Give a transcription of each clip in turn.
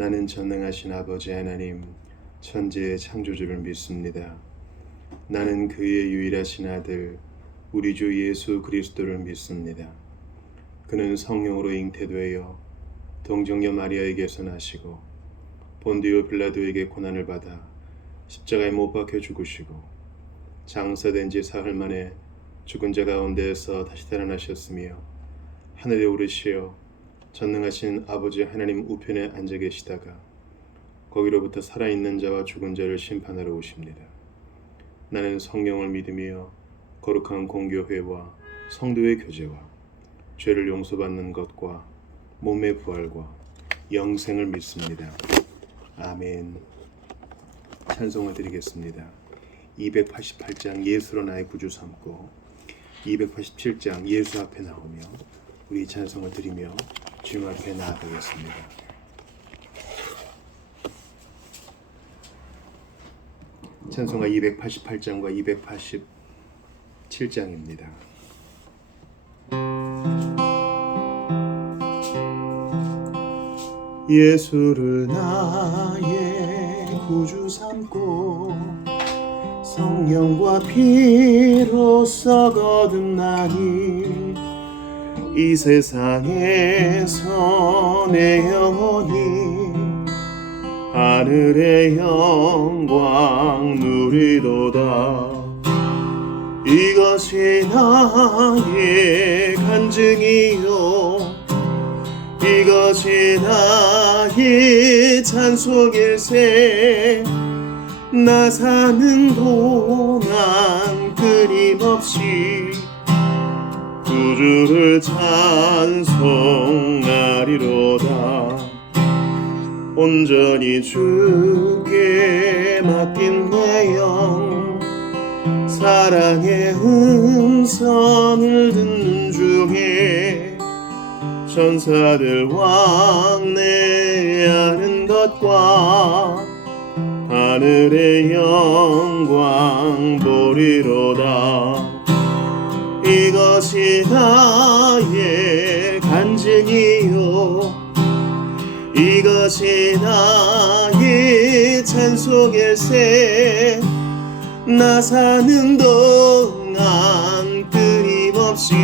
나는 전능하신 아버지 하나님, 천지의 창조주를 믿습니다. 나는 그의 유일하신 아들, 우리 주 예수 그리스도를 믿습니다. 그는 성령으로 잉태되어 동정녀 마리아에게서 나시고 본디오 빌라도에게 고난을 받아 십자가에 못 박혀 죽으시고 장사된 지 사흘 만에 죽은 자 가운데에서 다시 살아나셨으며 하늘에 오르시어 전능하신 아버지 하나님 우편에 앉아 계시다가 거기로부터 살아있는 자와 죽은 자를 심판하러 오십니다. 나는 성령을 믿으며 거룩한 공교회와 성도의 교제와 죄를 용서받는 것과 몸의 부활과 영생을 믿습니다. 아멘. 찬송을 드리겠습니다. 288장 예수로 나의 구주 삼고 287장 예수 앞에 나오며 우리 찬송을 드리며 주님 앞에 나아가겠습니다. 찬송가 288장과 287장입니다. 예수를 나의 구주 삼고 성령과 피로써 거듭나니 이 세상에서 내 영혼이 하늘의 영광 누리도다. 이것이 나의 간증이요 이것이 나의 찬송일세. 나 사는 동안 끊임없이 구주를 찬송하리로다. 온전히 주께 맡긴 내 영 사랑의 음성을 듣는 중에 천사들 왕래하는 것과 하늘의 영광 보리로다. 이것이 나의 간증이요 이것이 나의 찬송일세. 나 사는 동안 끊임없이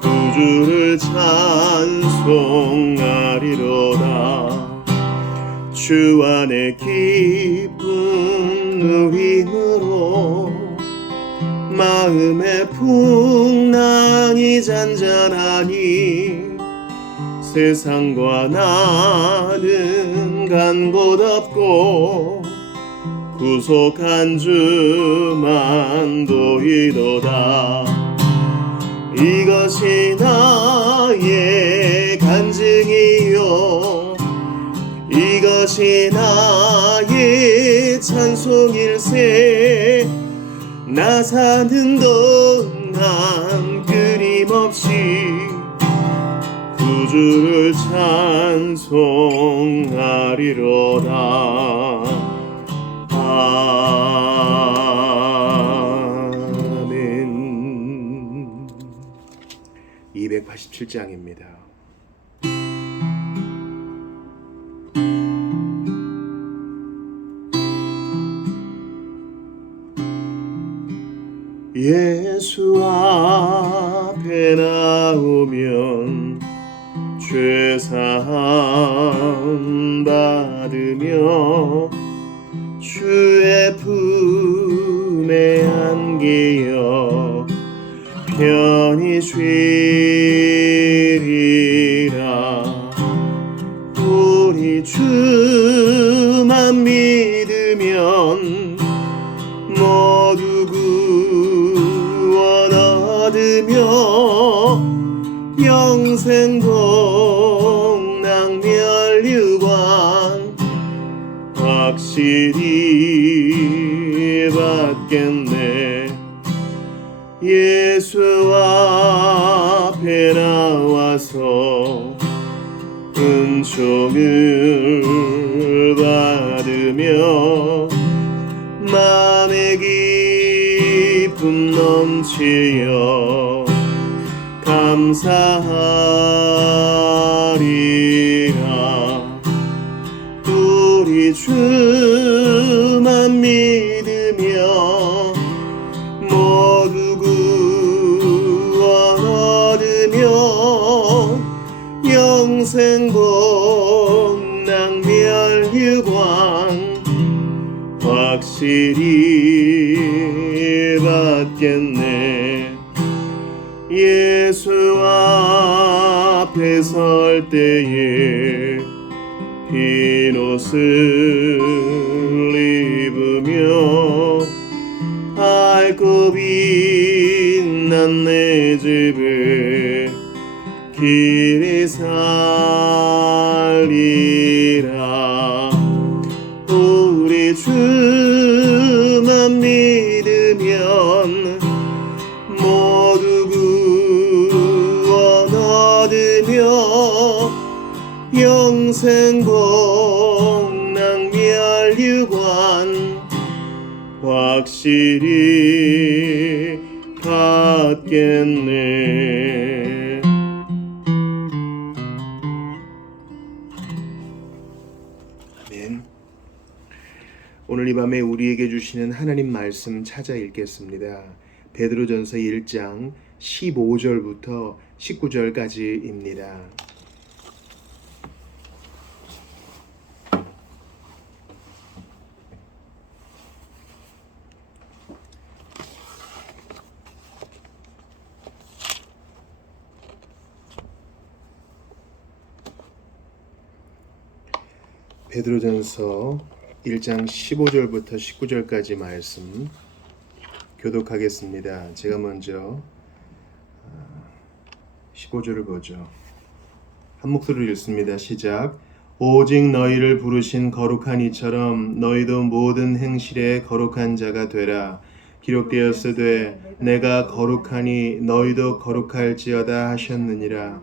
구주를 찬송하리로다. 주 안에 기쁜 누림으로 마음의 풍랑이 잔잔하니 세상과 나는 간 곳 없고 구속한 주만 보이도다. 이것이 나의 간증이요 이것이 나의 찬송일세. 나 사는 동안 끊임없이 구주를 찬송하리로다. 아멘. 287장입니다. 예수 앞에 나오면 죄사함 받으며 주의 품에 안기어 편히 쉬리라. 우리 주만 믿으면 모두 구원 얻으며 영생 복락 면류관 확실히 받겠네. 예수 앞에 나와서 은총을 받으며 마음의 기쁨 넘치어 감사하리라. 우리 주만 믿으며 모두 구원 얻으며 영생 복락 멸류관 확실히 받겠네. 예수 앞에 설 때에 흰 옷을 입으며 밝고 빛난 내 집을 길이 살리라. 우리 주만 믿으면 모두 구원 얻으며 영생 복락 멸류관 확실히 받겠네. 아멘. 오늘 이 밤에 우리에게 주시는 하나님 말씀 찾아 읽겠습니다. 베드로전서 1장 15절부터 19절까지입니다. 베드로전서 1장 15절부터 19절까지 말씀 교독하겠습니다. 제가 먼저 15절을 보죠. 한 목소리로 읽습니다. 시작. 오직 너희를 부르신 거룩한 이처럼 너희도 모든 행실에 거룩한 자가 되라. 기록되었으되 내가 거룩하니 너희도 거룩할지어다 하셨느니라.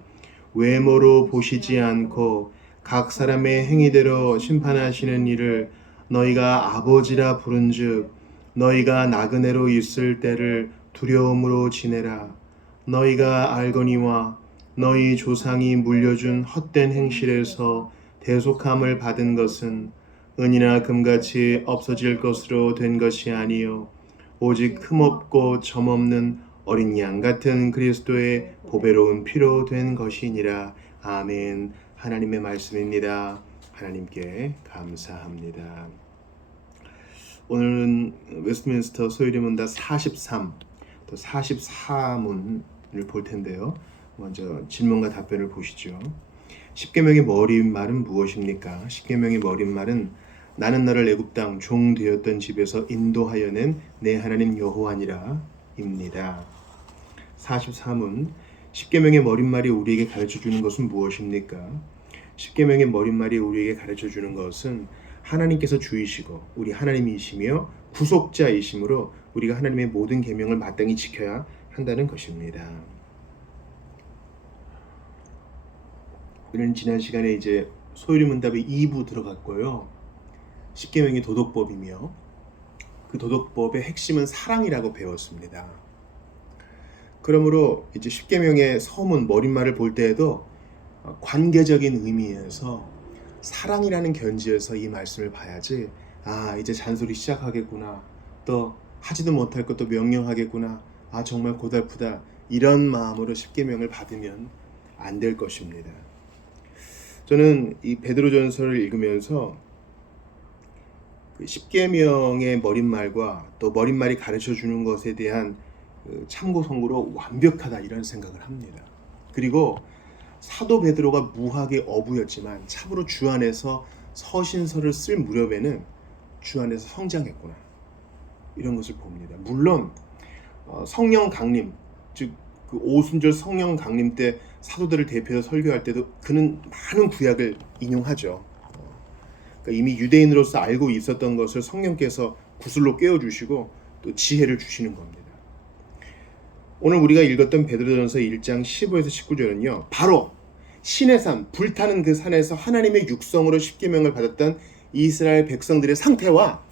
외모로 보시지 않고 각 사람의 행위대로 심판하시는 이를 너희가 아버지라 부른즉 너희가 나그네로 있을 때를 두려움으로 지내라. 너희가 알거니와 너희 조상이 물려준 헛된 행실에서 대속함을 받은 것은 은이나 금같이 없어질 것으로 된 것이 아니요 오직 흠없고 점없는 어린 양 같은 그리스도의 보배로운 피로 된 것이니라. 아멘. 하나님의 말씀입니다. 하나님께 감사합니다. 오늘은 웨스트민스터 소요리문답 43, 또 44문을 볼 텐데요. 먼저 질문과 답변을 보시죠. 십계명의 머릿말은 무엇입니까? 십계명의 머릿말은 나는 너를 애굽 땅 종 되었던 집에서 인도하여 낸 내 하나님 여호와니라 입니다. 43문 십계명의 머릿말이 우리에게 가르쳐주는 것은 무엇입니까? 십계명의 머릿말이 우리에게 가르쳐주는 것은 하나님께서 주이시고 우리 하나님이시며 구속자이심으로 우리가 하나님의 모든 계명을 마땅히 지켜야 한다는 것입니다. 우리는 지난 시간에 이제 소요리문답의 2부 들어갔고요. 십계명이 도덕법이며 그 도덕법의 핵심은 사랑이라고 배웠습니다. 그러므로 이제 십계명의 서문 머릿말을 볼 때에도 관계적인 의미에서 사랑이라는 견지에서 이 말씀을 봐야지 이제 잔소리 시작하겠구나, 또 하지도 못할 것도 명령하겠구나, 정말 고달프다, 이런 마음으로 십계명을 받으면 안 될 것입니다. 저는 이 베드로전서를 읽으면서 그 십계명의 머릿말과 또 머릿말이 가르쳐주는 것에 대한 참고 선고로 완벽하다 이런 생각을 합니다. 그리고 사도 베드로가 무학의 어부였지만 참으로 주 안에서 서신서를 쓸 무렵에는 주 안에서 성장했구나 이런 것을 봅니다. 물론 성령 강림, 즉 그 오순절 성령 강림 때 사도들을 대표해서 설교할 때도 그는 많은 구약을 인용하죠. 그러니까 이미 유대인으로서 알고 있었던 것을 성령께서 구슬로 깨워주시고 또 지혜를 주시는 겁니다. 오늘 우리가 읽었던 베드로전서 1장 15에서 19절은요, 바로 신의 산, 불타는 그 산에서 하나님의 육성으로 십계명을 받았던 이스라엘 백성들의 상태와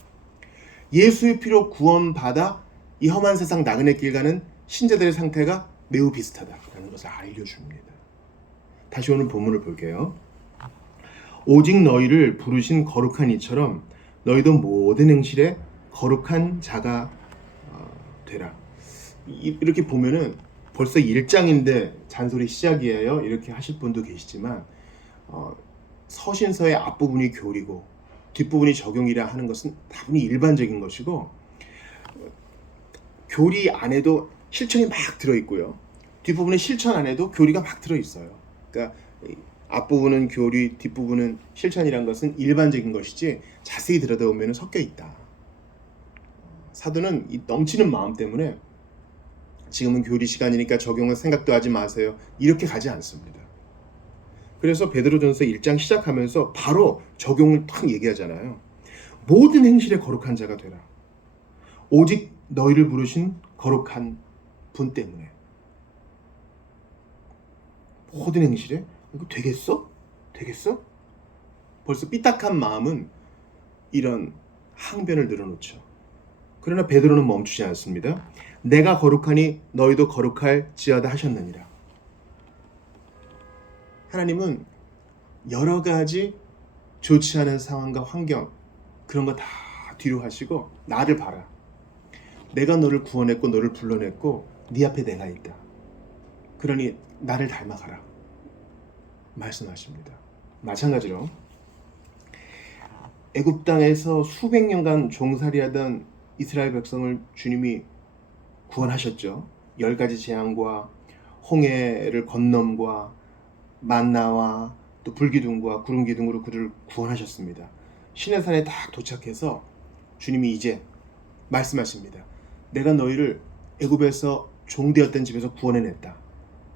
예수의 피로 구원받아 이 험한 세상 나그네 길 가는 신자들의 상태가 매우 비슷하다라는 것을 알려줍니다. 다시 오늘 본문을 볼게요. 오직 너희를 부르신 거룩한 이처럼 너희도 모든 행실에 거룩한 자가 되라. 이렇게 보면은 벌써 1장인데 잔소리 시작이에요 이렇게 하실 분도 계시지만 서신서의 앞부분이 교리고 뒷부분이 적용이라 하는 것은 다분히 일반적인 것이고, 교리 안에도 실천이 막 들어있고요, 뒷부분에 실천 안에도 교리가 막 들어있어요. 그러니까 앞부분은 교리, 뒷부분은 실천이란 것은 일반적인 것이지 자세히 들여다보면 섞여 있다. 사도는 이 넘치는 마음 때문에 지금은 교리 시간이니까 적용은 생각도 하지 마세요 이렇게 가지 않습니다. 그래서 베드로전서 1장 시작하면서 바로 적용을 탁 얘기하잖아요. 모든 행실에 거룩한 자가 되라. 오직 너희를 부르신 거룩한 분 때문에. 모든 행실에? 이거 되겠어? 되겠어? 벌써 삐딱한 마음은 이런 항변을 늘어놓죠. 그러나 베드로는 멈추지 않습니다. 내가 거룩하니 너희도 거룩할지어다 하셨느니라. 하나님은 여러 가지 좋지 않은 상황과 환경, 그런 거 다 뒤로 하시고 나를 봐라. 내가 너를 구원했고 너를 불러냈고 네 앞에 내가 있다. 그러니 나를 닮아가라 말씀하십니다. 마찬가지로 애굽 땅에서 수백 년간 종살이하던 이스라엘 백성을 주님이 구원하셨죠. 10가지 재앙과 홍해를 건넘과 만나와 또 불기둥과 구름기둥으로 그들을 구원하셨습니다. 시내산에 딱 도착해서 주님이 이제 말씀하십니다. 내가 너희를 애굽에서 종되었던 집에서 구원해냈다.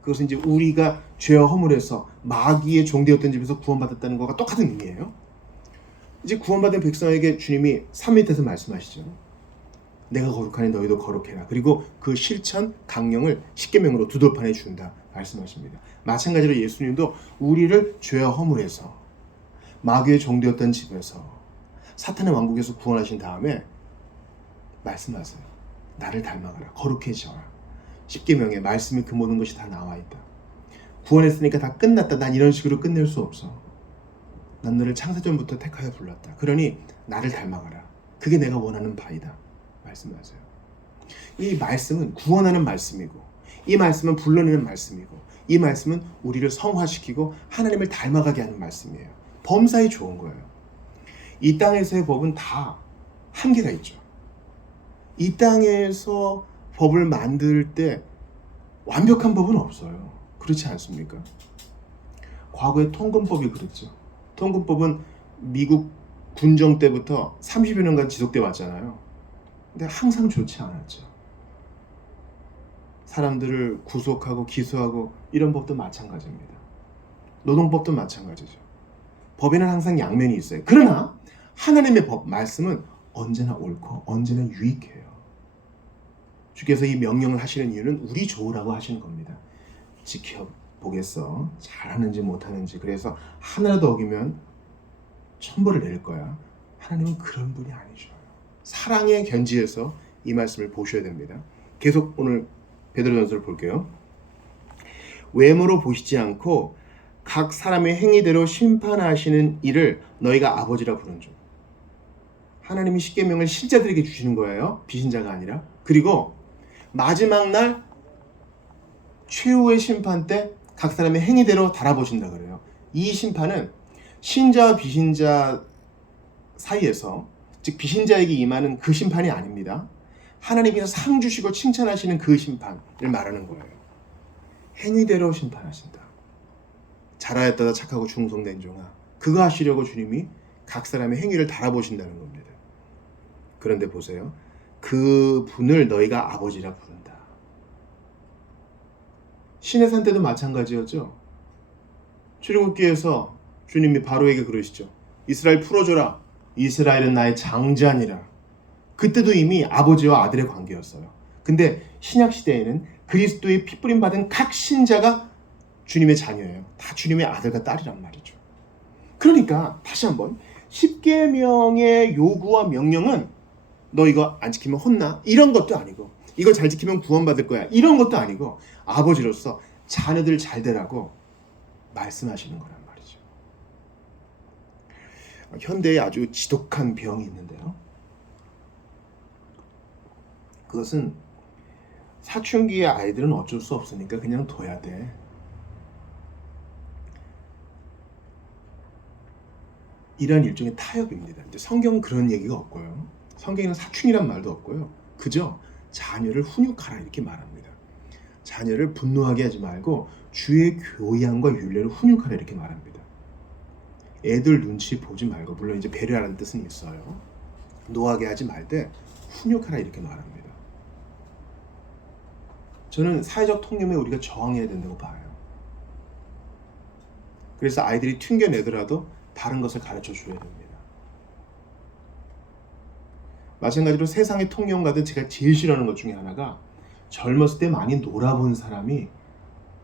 그것은 이제 우리가 죄와 허물에서 마귀의 종되었던 집에서 구원받았다는 것과 똑같은 의미예요. 이제 구원받은 백성에게 주님이 산 밑에서 말씀하시죠. 내가 거룩하니 너희도 거룩해라. 그리고 그 실천 강령을 십계명으로 두 돌판에 준다 말씀하십니다. 마찬가지로 예수님도 우리를 죄와 허물에서 마귀의 종되었던 집에서 사탄의 왕국에서 구원하신 다음에 말씀하세요. 나를 닮아가라. 거룩해져라. 십계명에 말씀이 그 모든 것이 다 나와 있다. 구원했으니까 다 끝났다. 난 이런 식으로 끝낼 수 없어. 난 너를 창세전부터 택하여 불렀다. 그러니 나를 닮아가라. 그게 내가 원하는 바이다. 말씀하세요. 이 말씀은 구원하는 말씀이고, 이 말씀은 불러내는 말씀이고, 이 말씀은 우리를 성화시키고 하나님을 닮아가게 하는 말씀이에요. 범사에 좋은 거예요. 이 땅에서의 법은 다 한계가 있죠. 이 땅에서 법을 만들 때 완벽한 법은 없어요. 그렇지 않습니까? 과거에 통근법이 그랬죠. 통근법은 미국 군정 때부터 30여 년간 지속돼 왔잖아요. 근데 항상 좋지 않았죠. 사람들을 구속하고 기소하고 이런 법도 마찬가지입니다. 노동법도 마찬가지죠. 법에는 항상 양면이 있어요. 그러나 하나님의 법, 말씀은 언제나 옳고 언제나 유익해요. 주께서 이 명령을 하시는 이유는 우리 좋으라고 하시는 겁니다. 지켜보겠어. 잘하는지 못하는지. 그래서 하나라도 어기면 천벌을 내릴 거야. 하나님은 그런 분이 아니죠. 사랑의 견지에서 이 말씀을 보셔야 됩니다. 계속 오늘 베드로전서를 볼게요. 외모로 보시지 않고 각 사람의 행위대로 심판하시는 이를 너희가 아버지라 부른 줄. 하나님이 십계명을 신자들에게 주시는 거예요. 비신자가 아니라. 그리고 마지막 날 최후의 심판 때 각 사람의 행위대로 달아보신다 그래요. 이 심판은 신자와 비신자 사이에서, 즉 비신자에게 임하는 그 심판이 아닙니다. 하나님께서 상 주시고 칭찬하시는 그 심판을 말하는 거예요. 행위대로 심판하신다. 잘하였다 착하고 충성된 종아. 그거 하시려고 주님이 각 사람의 행위를 달아보신다는 겁니다. 그런데 보세요. 그 분을 너희가 아버지라 부른다. 시내산 때도 마찬가지였죠. 출애굽기에서 주님이 바로에게 그러시죠. 이스라엘 풀어줘라. 이스라엘은 나의 장자니라. 그때도 이미 아버지와 아들의 관계였어요. 근데 신약 시대에는 그리스도의 피뿌림 받은 각 신자가 주님의 자녀예요. 다 주님의 아들과 딸이란 말이죠. 그러니까 다시 한번 십계명의 요구와 명령은 너 이거 안 지키면 혼나? 이런 것도 아니고, 이거 잘 지키면 구원받을 거야. 이런 것도 아니고, 아버지로서 자녀들 잘 되라고 말씀하시는 거란 말이죠. 현대에 아주 지독한 병이 있는데요. 그것은 사춘기의 아이들은 어쩔 수 없으니까 그냥 둬야 돼. 이런 일종의 타협입니다. 이제 성경은 그런 얘기가 없고요. 성경에는 사춘이란 말도 없고요. 그저 자녀를 훈육하라 이렇게 말합니다. 자녀를 분노하게 하지 말고 주의 교양과 윤례를 훈육하라 이렇게 말합니다. 애들 눈치 보지 말고, 물론 이제 배려하라는 뜻은 있어요. 노하게 하지 말되 훈육하라 이렇게 말합니다. 저는 사회적 통념에 우리가 저항해야 된다고 봐요. 그래서 아이들이 튕겨내더라도 다른 것을 가르쳐 줘야 됩니다. 마찬가지로 세상의 통념가든 제가 제일 싫어하는 것 중에 하나가 젊었을 때 많이 놀아본 사람이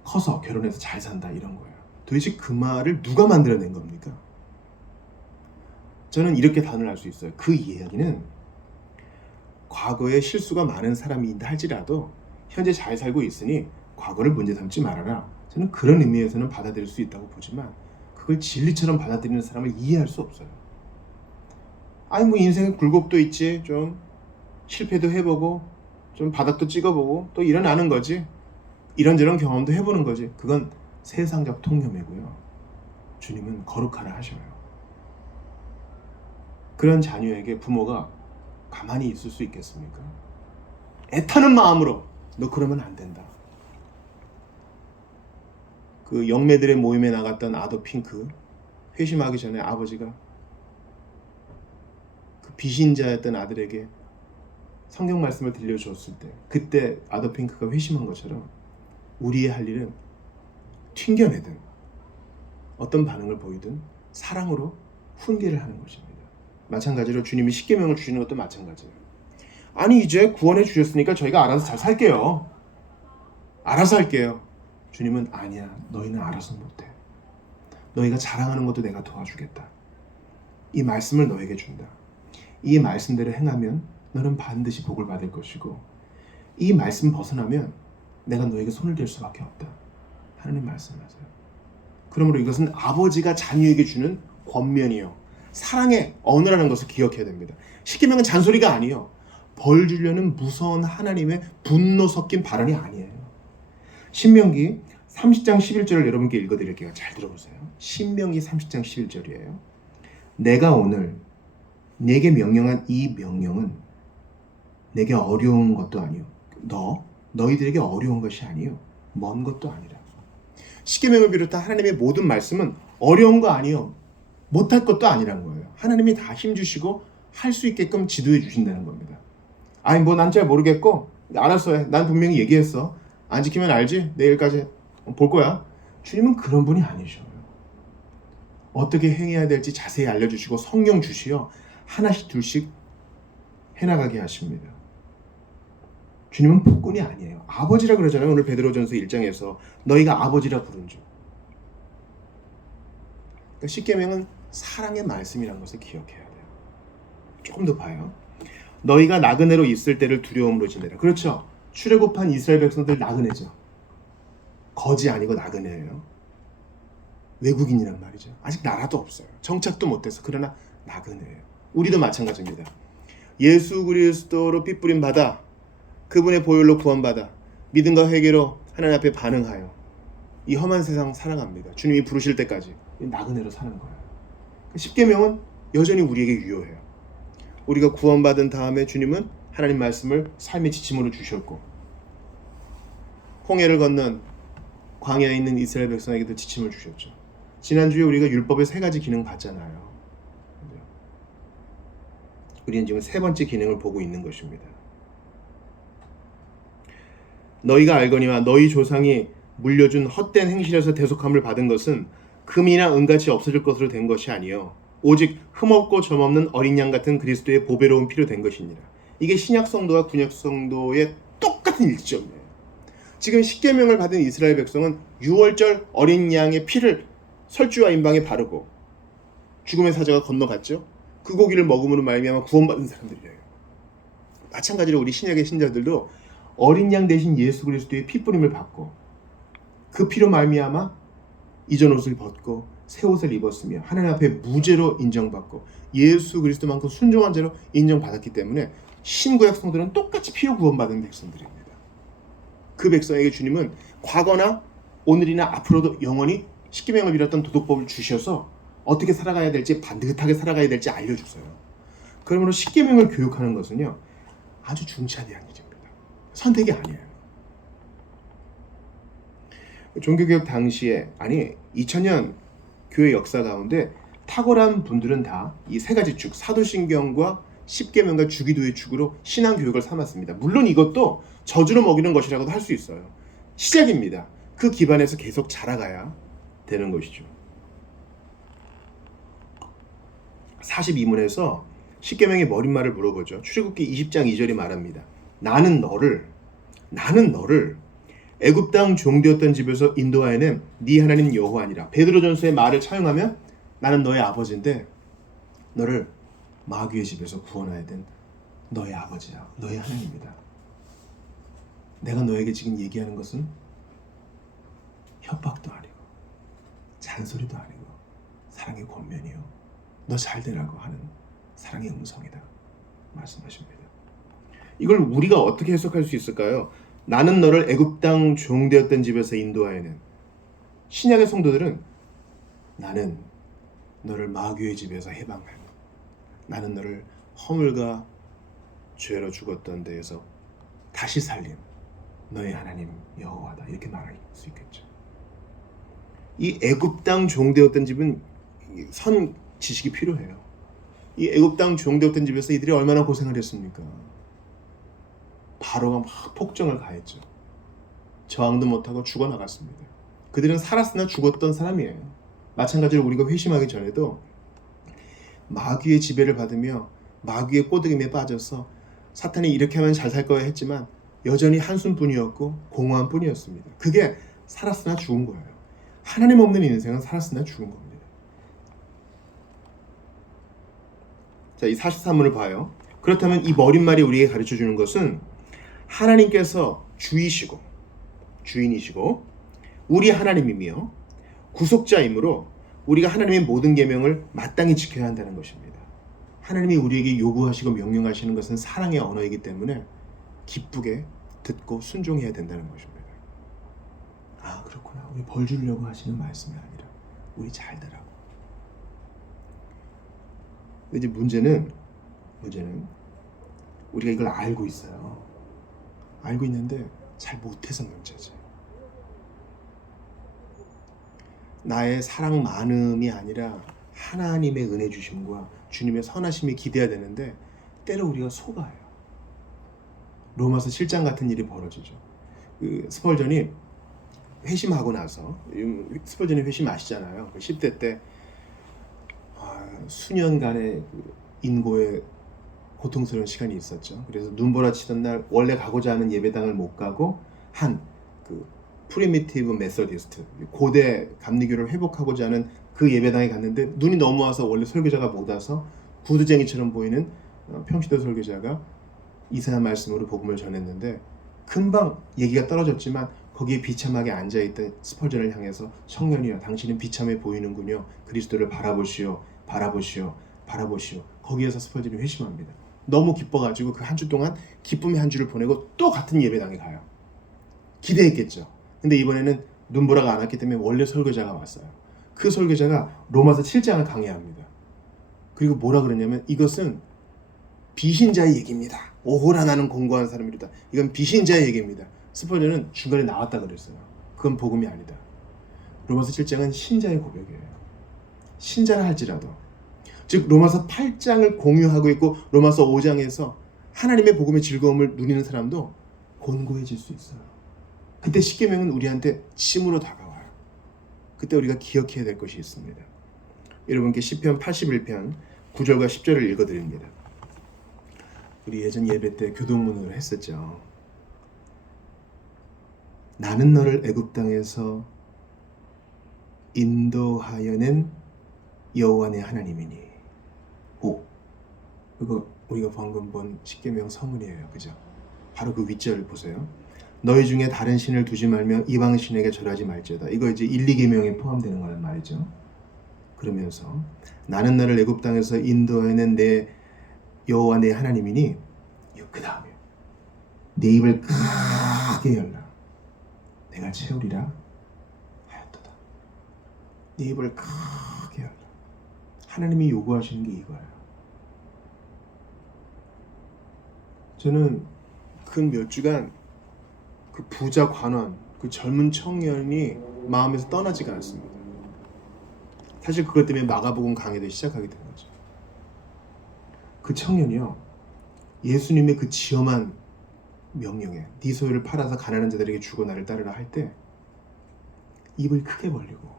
커서 결혼해서 잘 산다 이런 거예요. 도대체 그 말을 누가 만들어낸 겁니까? 저는 이렇게 단언할 수 있어요. 그 이야기는 과거에 실수가 많은 사람이다 할지라도 현재 잘 살고 있으니 과거를 문제 삼지 말아라. 저는 그런 의미에서는 받아들일 수 있다고 보지만 그걸 진리처럼 받아들이는 사람을 이해할 수 없어요. 아니 뭐 인생에 굴곡도 있지, 좀 실패도 해보고 좀 바닥도 찍어보고 또 일어나는 거지, 이런저런 경험도 해보는 거지. 그건 세상적 통념이고요. 주님은 거룩하라 하셔요. 그런 자녀에게 부모가 가만히 있을 수 있겠습니까? 애타는 마음으로 너 그러면 안 된다. 그 영매들의 모임에 나갔던 아더 핑크, 회심하기 전에 아버지가 그 비신자였던 아들에게 성경 말씀을 들려주었을 때, 그때 아더 핑크가 회심한 것처럼 우리의 할 일은 튕겨내든 어떤 반응을 보이든 사랑으로 훈계를 하는 것입니다. 마찬가지로 주님이 십계명을 주시는 것도 마찬가지예요. 아니 이제 구원해 주셨으니까 저희가 알아서 잘 살게요. 알아서 할게요. 주님은 아니야. 너희는 알아서 못해. 너희가 자랑하는 것도 내가 도와주겠다. 이 말씀을 너에게 준다. 이 말씀대로 행하면 너는 반드시 복을 받을 것이고, 이 말씀 벗어나면 내가 너에게 손을 댈 수밖에 없다. 하나님 말씀하세요. 그러므로 이것은 아버지가 자녀에게 주는 권면이요, 사랑의 언어라는 것을 기억해야 됩니다. 십계명은 잔소리가 아니에요. 벌 주려는 무서운 하나님의 분노 섞인 발언이 아니에요. 신명기 30장 11절을 여러분께 읽어드릴게요. 잘 들어보세요. 신명기 30장 11절이에요. 내가 오늘 내게 명령한 이 명령은 내게 어려운 것도 아니요, 너희들에게 어려운 것이 아니요, 먼 것도 아니라. 십계명을 비롯한 하나님의 모든 말씀은 어려운 거 아니요, 못할 것도 아니란 거예요. 하나님이 다 힘주시고 할 수 있게끔 지도해 주신다는 겁니다. 아니 뭐 난 잘 모르겠고 알았어 해. 난 분명히 얘기했어. 안 지키면 알지? 내일까지 볼 거야. 주님은 그런 분이 아니셔요. 어떻게 행해야 될지 자세히 알려주시고 성령 주시어 하나씩 둘씩 해나가게 하십니다. 주님은 폭군이 아니에요. 아버지라 그러잖아요. 오늘 베드로전서 1장에서 너희가 아버지라 부른 줄. 그러니까 십계명은 사랑의 말씀이라는 것을 기억해야 돼요. 조금 더 봐요. 너희가 나그네로 있을 때를 두려움으로 지내라. 그렇죠. 출애굽한 이스라엘 백성들 나그네죠. 거지 아니고 나그네예요. 외국인이란 말이죠. 아직 나라도 없어요. 정착도 못해서. 그러나 나그네예요. 우리도 마찬가지입니다. 예수 그리스도로 핏부림 받아 그분의 보혈로 구원받아 믿음과 회개로 하나님 앞에 반응하여 이 험한 세상 살아갑니다. 주님이 부르실 때까지 나그네로 사는 거예요. 십계명은 여전히 우리에게 유효해요. 우리가 구원받은 다음에 주님은 하나님 말씀을 삶의 지침으로 주셨고, 홍해를 건넌 광야에 있는 이스라엘 백성에게도 지침을 주셨죠. 지난주에 우리가 율법의 3가지 기능 봤잖아요. 우리는 지금 3번째 기능을 보고 있는 것입니다. 너희가 알거니와 너희 조상이 물려준 헛된 행실에서 대속함을 받은 것은 금이나 은같이 없어질 것으로 된 것이 아니요 오직 흠없고 점없는 어린 양 같은 그리스도의 보배로운 피로 된 것이니라. 이게 신약 성도와 구약 성도의 똑같은 일점이에요. 지금 십계명을 받은 이스라엘 백성은 유월절 어린 양의 피를 설주와 임방에 바르고 죽음의 사자가 건너갔죠. 그 고기를 먹음으로 말미암아 구원받은 사람들이에요. 마찬가지로 우리 신약의 신자들도 어린 양 대신 예수 그리스도의 피 뿌림을 받고 그 피로 말미암아 이전 옷을 벗고 새 옷을 입었으며 하나님 앞에 무죄로 인정받고 예수 그리스도만큼 순종한 자로 인정받았기 때문에 신구약 성도는 똑같이 피로 구원받은 백성들입니다. 그 백성에게 주님은 과거나 오늘이나 앞으로도 영원히 십계명을 비롯한 도덕법을 주셔서 어떻게 살아가야 될지, 반듯하게 살아가야 될지 알려주세요. 그러므로 십계명을 교육하는 것은요, 아주 중차대한 일입니다. 선택이 아니에요. 종교개혁 당시에, 아니 2000년 교회 역사 가운데 탁월한 분들은 다 이 세 가지 축, 사도신경과 십계명과 주기도의 축으로 신앙 교육을 삼았습니다. 물론 이것도 저주로 먹이는 것이라고도 할 수 있어요. 시작입니다. 그 기반에서 계속 자라가야 되는 것이죠. 42문에서 십계명의 머릿말을 물어보죠. 출애굽기 20장 2절이 말합니다. 나는 너를 애굽 땅 종되었던 집에서 인도하여낸 네 하나님 여호와니라. 베드로전서의 말을 차용하면 나는 너의 아버지인데 너를 마귀의 집에서 구원하여 된 너의 아버지야. 너의 하나님이다. 내가 너에게 지금 얘기하는 것은 협박도 아니고 잔소리도 아니고 사랑의 권면이요. 너 잘되라고 하는 사랑의 음성이다. 말씀하십니다. 이걸 우리가 어떻게 해석할 수 있을까요? 나는 너를 애굽 땅 종되었던 집에서 인도하여낸. 신약의 성도들은 나는 너를 마귀의 집에서 해방한, 나는 너를 허물과 죄로 죽었던 데에서 다시 살린 너의 하나님 여호와다. 이렇게 말할 수 있겠죠. 이 애굽 땅 종되었던 집은 선 지식이 필요해요. 이 애굽 땅 종되었던 집에서 이들이 얼마나 고생을 했습니까? 바로가 막 폭정을 가했죠. 저항도 못하고 죽어나갔습니다. 그들은 살았으나 죽었던 사람이에요. 마찬가지로 우리가 회심하기 전에도 마귀의 지배를 받으며 마귀의 꼬드김에 빠져서 사탄이 이렇게 하면 잘 살 거야 했지만 여전히 한숨뿐이었고 공허한 뿐이었습니다. 그게 살았으나 죽은 거예요. 하나님 없는 인생은 살았으나 죽은 겁니다. 자, 이 43문을 봐요. 그렇다면 이 머릿말이 우리에게 가르쳐주는 것은 하나님께서 주이시고 주인이시고 우리 하나님이며 구속자이므로 우리가 하나님의 모든 계명을 마땅히 지켜야 한다는 것입니다. 하나님이 우리에게 요구하시고 명령하시는 것은 사랑의 언어이기 때문에 기쁘게 듣고 순종해야 된다는 것입니다. 아, 그렇구나. 우리 벌 주려고 하시는 말씀이 아니라 우리 잘 되라고. 근데 이제 문제는 우리가 이걸 알고 있어요. 알고 있는데 잘 못해서 문제지. 나의 사랑 많음이 아니라 하나님의 은혜 주심과 주님의 선하심이 기대야 되는데 때로 우리가 속아요. 로마서 7장 같은 일이 벌어지죠. 그 스펄전이 회심하고 나서, 스펄전이 회심 아시잖아요. 10대 때 수년간의 인고의 고통스러운 시간이 있었죠. 그래서 눈보라치던 날 원래 가고자 하는 예배당을 못 가고 한 그 프리미티브 메서디스트, 고대 감리교를 회복하고자 하는 그 예배당에 갔는데 눈이 너무 와서 원래 설교자가 못 와서 구두쟁이처럼 보이는 평시도 설교자가 이상한 말씀으로 복음을 전했는데 금방 얘기가 떨어졌지만 거기에 비참하게 앉아있던 스펄전을 향해서 청년이여 당신은 비참해 보이는군요. 그리스도를 바라보시오. 거기에서 스펄전이 회심합니다. 너무 기뻐가지고 그 한 주 동안 기쁨의 한 주를 보내고 또 같은 예배당에 가요. 기대했겠죠. 근데 이번에는 눈보라가 안 왔기 때문에 원래 설교자가 왔어요. 그 설교자가 로마서 7장을 강해합니다. 그리고 뭐라 그러냐면 이것은 비신자의 얘기입니다. 오호라 나는 공고한 사람이다. 이건 비신자의 얘기입니다. 스펄전은 중간에 나왔다 그랬어요. 그건 복음이 아니다. 로마서 7장은 신자의 고백이에요. 신자라 할지라도, 즉 로마서 8장을 공유하고 있고 로마서 5장에서 하나님의 복음의 즐거움을 누리는 사람도 곤고해질 수 있어요. 그때 십계명은 우리한테 침으로 다가와요. 그때 우리가 기억해야 될 것이 있습니다. 여러분께 시편 81편 9절과 10절을 읽어드립니다. 우리 예전 예배 때 교동문으로 했었죠. 나는 너를 애굽 땅에서 인도하여낸 여호와 내 하나님이니. 그거 우리가 방금 본 십계명 서문이에요. 그죠? 바로 그 윗절 보세요. 너희 중에 다른 신을 두지 말며 이방 신에게 절하지 말지어다. 이거 이제 1, 2계명에 포함되는 거란 말이죠. 그러면서 나는 나를 애굽 땅에서 인도해낸 내 여호와 내 하나님이니 그 다음에 내 입을 크게 열라 내가 채우리라 하였도다. 네 입을 크게 열라. 하나님이 요구하시는 게 이거예요. 저는 근 몇 주간 그 부자 관원, 그 젊은 청년이 마음에서 떠나지가 않습니다. 사실 그것 때문에 마가복음 강의도 시작하게 된 거죠. 그 청년이요, 예수님의 그 지엄한 명령에 네 소유를 팔아서 가난한 자들에게 주고 나를 따르라 할 때 입을 크게 벌리고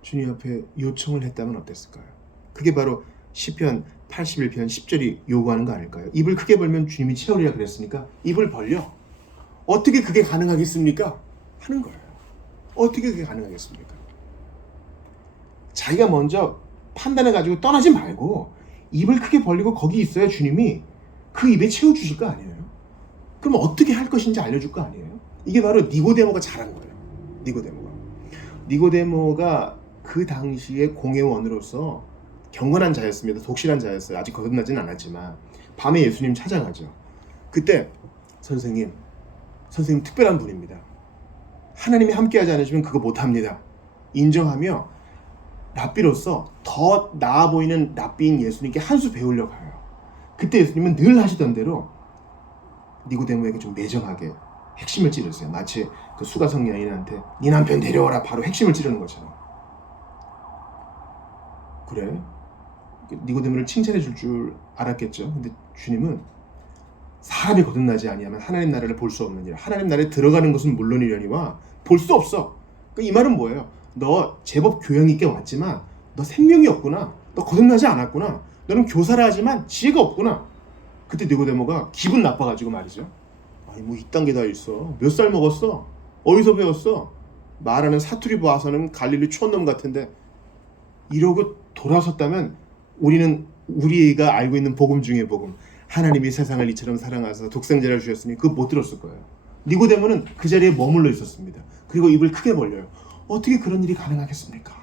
주님 앞에 요청을 했다면 어땠을까요? 그게 바로 시편 81편 10절이 요구하는 거 아닐까요? 입을 크게 벌면 주님이 채우리라 그랬으니까 입을 벌려. 어떻게 그게 가능하겠습니까? 하는 거예요. 어떻게 그게 가능하겠습니까? 자기가 먼저 판단해가지고 떠나지 말고 입을 크게 벌리고 거기 있어야 주님이 그 입에 채워주실 거 아니에요? 그럼 어떻게 할 것인지 알려줄 거 아니에요? 이게 바로 니고데모가 잘한 거예요. 니고데모가 그 당시에 공회원으로서 경건한 자였습니다. 독실한 자였어요. 아직 거듭나지는 않았지만 밤에 예수님 찾아가죠. 그때 선생님 특별한 분입니다. 하나님이 함께하지 않으시면 그거 못합니다. 인정하며 랍비로서 더 나아 보이는 랍비인 예수님께 한 수 배우려고 해요. 그때 예수님은 늘 하시던 대로 니고데모에게 좀 매정하게 핵심을 찌르세요. 마치 그 수가성 여인한테 네 남편 데려와라 바로 핵심을 찌르는 것처럼. 그래? 니고데모를 칭찬해 줄 알았겠죠. 근데 주님은 사람이 거듭나지 아니하면 하나님 나라를 볼 수 없느니라. 하나님 나라에 들어가는 것은 물론이려니와 볼 수 없어. 이 말은 뭐예요? 너 제법 교양 있게 왔지만 너 생명이 없구나. 너 거듭나지 않았구나. 너는 교사라 하지만 지혜가 없구나. 그때 니고데모가 기분 나빠가지고 말이죠. 아니 뭐 이딴 게 다 있어. 몇 살 먹었어? 어디서 배웠어? 말하는 사투리 봐서는 갈릴리 촌놈 같은데 이러고 돌아섰다면 우리가 알고 있는 복음 중에 복음. 하나님이 세상을 이처럼 사랑하사 독생자를 주셨으니 그거 못 들었을 거예요. 니고데모는 그 자리에 머물러 있었습니다. 그리고 입을 크게 벌려요. 어떻게 그런 일이 가능하겠습니까?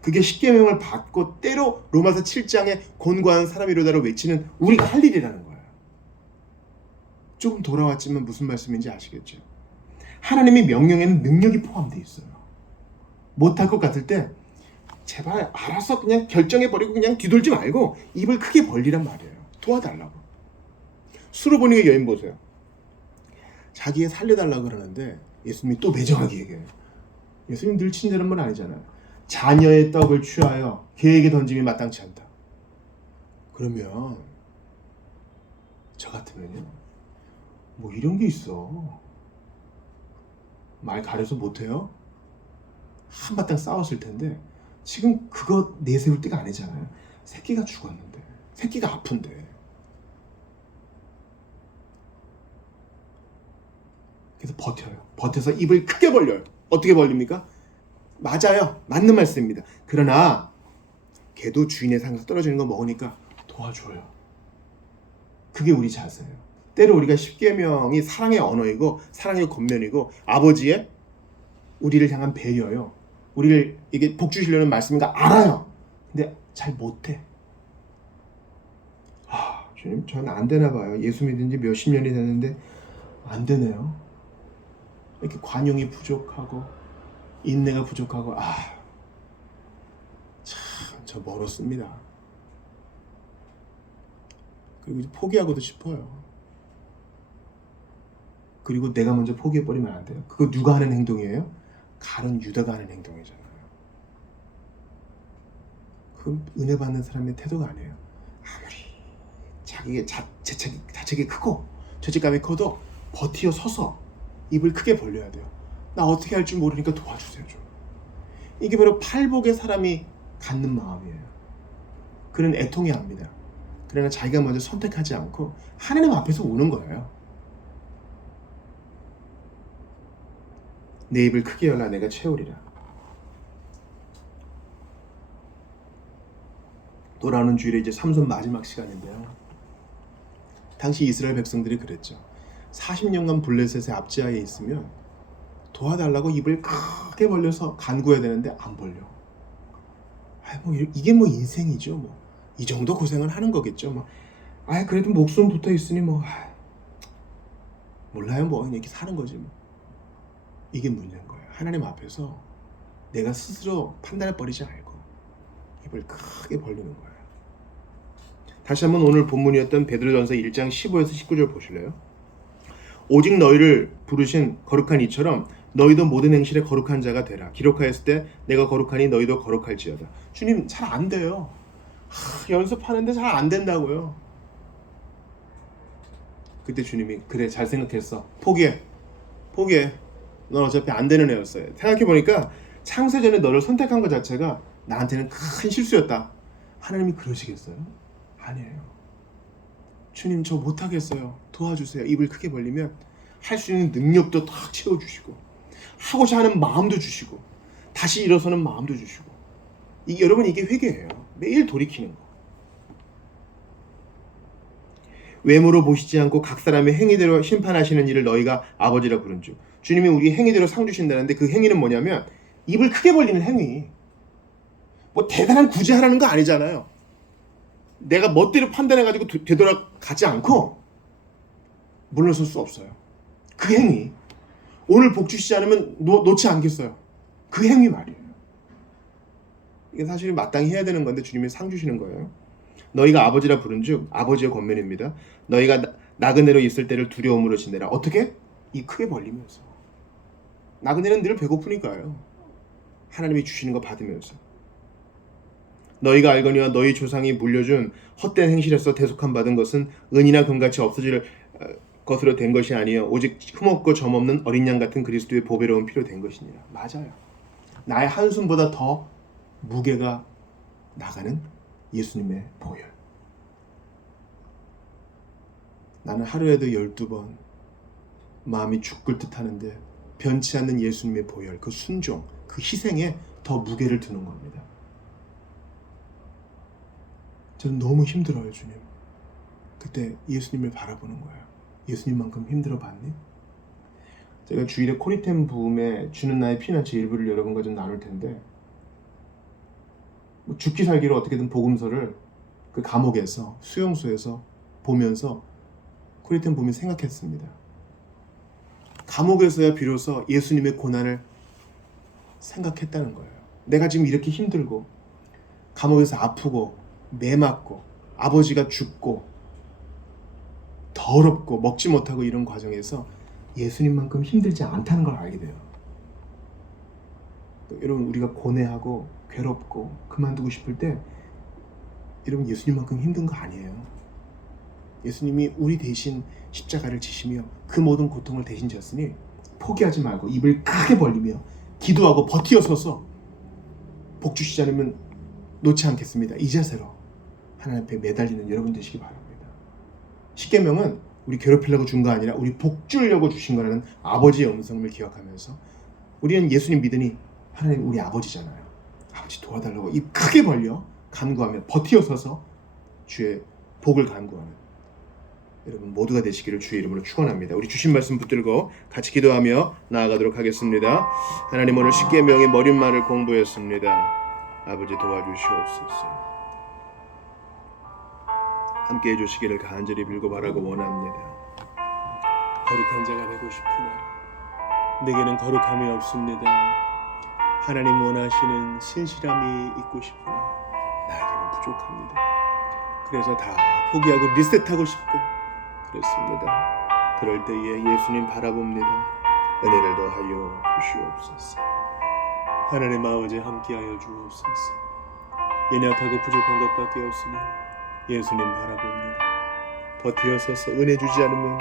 그게 십계명을 받고 때로 로마서 7장에 곤고한 사람이로다로 외치는 우리가 할 일이라는 거예요. 조금 돌아왔지만 무슨 말씀인지 아시겠죠? 하나님의 명령에는 능력이 포함되어 있어요. 못할 것 같을 때 제발 알아서 그냥 결정해버리고 그냥 뒤돌지 말고 입을 크게 벌리란 말이에요. 도와달라고. 수로보니가 여인 보세요. 자기애 살려달라고 그러는데 예수님이 또 매정하게 얘기해요. 예수님 늘 친절한 분 아니잖아요. 자녀의 떡을 취하여 개에게 던짐이 마땅치 않다. 그러면 저 같으면요. 뭐 이런 게 있어. 말 가려서 못해요? 한바탕 싸웠을 텐데 지금 그거 내세울 때가 아니잖아요. 새끼가 죽었는데, 새끼가 아픈데. 그래서 버텨요. 버텨서 입을 크게 벌려요. 어떻게 벌립니까? 맞아요. 맞는 말씀입니다. 그러나 걔도 주인의 상에서 떨어지는 거 먹으니까 도와줘요. 그게 우리 자세예요. 때로 우리가 십계명이 사랑의 언어이고 사랑의 겉면이고 아버지의 우리를 향한 배려요. 우리를 이게 복 주시려는 말씀인 거 알아요. 근데 잘 못해. 주님 저는 안 되나 봐요. 예수 믿은 지 몇십 년이 됐는데 안 되네요. 이렇게 관용이 부족하고 인내가 부족하고 참 저 멀었습니다. 그리고 이제 포기하고도 싶어요. 그리고 내가 먼저 포기해버리면 안 돼요. 그거 누가 하는 행동이에요? 가룟 유다가 하는 행동이잖아요. 그 은혜 받는 사람의 태도가 아니에요. 아무리 자기의 자책이 크고 죄책감이 커도 버티어 서서 입을 크게 벌려야 돼요. 나 어떻게 할 줄 모르니까 도와주세요 좀. 이게 바로 팔복의 사람이 갖는 마음이에요. 그는 애통해합니다. 그러나 자기가 먼저 선택하지 않고 하나님 앞에서 오는 거예요. 내 입을 크게 열라 내가 채우리라. 돌아오는 주일에 이제 삼손 마지막 시간인데요. 당시 이스라엘 백성들이 그랬죠. 40년간 블레셋의 압제하에 있으면 도와달라고 입을 크게 벌려서 간구해야 되는데 안 벌려. 뭐 이게 뭐 인생이죠. 뭐 이 정도 고생을 하는 거겠죠. 뭐 그래도 목숨 붙어 있으니 뭐 몰라요. 뭐 이렇게 사는 거지. 뭐. 이게 문제인 거예요. 하나님 앞에서 내가 스스로 판단해 버리지 말고 입을 크게 벌리는 거예요. 다시 한번 오늘 본문이었던 베드로전서 1장 15에서 19절 보실래요? 오직 너희를 부르신 거룩한 이처럼 너희도 모든 행실에 거룩한 자가 되라. 기록하였을 때 내가 거룩하니 너희도 거룩할지어다. 주님 잘 안 돼요. 연습하는데 잘 안 된다고요. 그때 주님이 그래 잘 생각했어. 포기해. 넌 어차피 안 되는 애였어요. 생각해보니까 창세전에 너를 선택한 것 자체가 나한테는 큰 실수였다. 하나님이 그러시겠어요? 아니에요. 주님 저 못하겠어요. 도와주세요. 입을 크게 벌리면 할 수 있는 능력도 탁 채워주시고 하고자 하는 마음도 주시고 다시 일어서는 마음도 주시고 여러분 이게 회개예요. 매일 돌이키는 거. 외모로 보시지 않고 각 사람의 행위대로 심판하시는 일을 너희가 아버지라 부른즉. 주님이 우리 행위대로 상 주신다는데 그 행위는 뭐냐면 입을 크게 벌리는 행위. 뭐 대단한 구제하라는 거 아니잖아요. 내가 멋대로 판단해가지고 되돌아가지 않고 물러설 수 없어요. 그 행위. 오늘 복 주시지 않으면 놓지 않겠어요. 그 행위 말이에요. 이게 사실 마땅히 해야 되는 건데 주님이 상 주시는 거예요. 너희가 아버지라 부른즉 아버지의 권면입니다. 너희가 나그네로 있을 때를 두려움으로 지내라. 어떻게? 입 크게 벌리면서. 나그네는 늘 배고프니까요. 하나님이 주시는 거 받으면서. 너희가 알거니와 너희 조상이 물려준 헛된 행실에서 대속함 받은 것은 은이나 금같이 없어질 것으로 된 것이 아니요 오직 흠없고 점없는 어린 양 같은 그리스도의 보배로운 피로 된 것이니라. 맞아요. 나의 한숨보다 더 무게가 나가는 예수님의 보혈. 나는 하루에도 12번 마음이 죽을 듯 하는데 변치 않는 예수님의 보혈, 그 순종, 그 희생에 더 무게를 두는 겁니다. 저는 너무 힘들어요, 주님. 그때 예수님을 바라보는 거예요. 예수님만큼 힘들어 봤니? 제가 주일에 코리템 부음에 주는 나의 피난처 일부를 여러분과 좀 나눌 텐데 죽기 살기로 어떻게든 복음서를 그 감옥에서 수용소에서 보면서 코리템 부음이 생각했습니다. 감옥에서야 비로소 예수님의 고난을 생각했다는 거예요. 내가 지금 이렇게 힘들고 감옥에서 아프고 매 맞고 아버지가 죽고 더럽고 먹지 못하고 이런 과정에서 예수님만큼 힘들지 않다는 걸 알게 돼요. 여러분 우리가 고뇌하고 괴롭고 그만두고 싶을 때 여러분 예수님만큼 힘든 거 아니에요. 예수님이 우리 대신 십자가를 지시며 그 모든 고통을 대신 졌으니 포기하지 말고 입을 크게 벌리며 기도하고 버티어 서서 복 주시지 않으면 놓지 않겠습니다. 이 자세로 하나님 앞에 매달리는 여러분 되시기 바랍니다. 십계명은 우리 괴롭히려고 준 거 아니라 우리 복 주려고 주신 거라는 아버지의 음성을 기억하면서 우리는 예수님 믿으니 하나님 우리 아버지잖아요. 아버지 도와달라고 입 크게 벌려 간구하며 버티어 서서 주의 복을 간구하는 여러분 모두가 되시기를 주의 이름으로 축원합니다. 우리 주신 말씀 붙들고 같이 기도하며 나아가도록 하겠습니다. 하나님 오늘 십계명의 머릿말을 공부했습니다. 아버지 도와주시옵소서. 함께 해주시기를 간절히 빌고 바라고 원합니다. 거룩한 자가 되고 싶으나 내게는 거룩함이 없습니다. 하나님 원하시는 신실함이 있고 싶으나 나에게는 부족합니다. 그래서 다 포기하고 리셋하고 싶고 그렇습니다. 그럴 때에 예수님 바라봅니다. 은혜를 더하여 주시옵소서. 하나님 아버지 함께하여 주옵소서. 연약하고 부족한 것밖에 없으니 예수님 바라봅니다. 버티어 서서 은혜 주지 않으면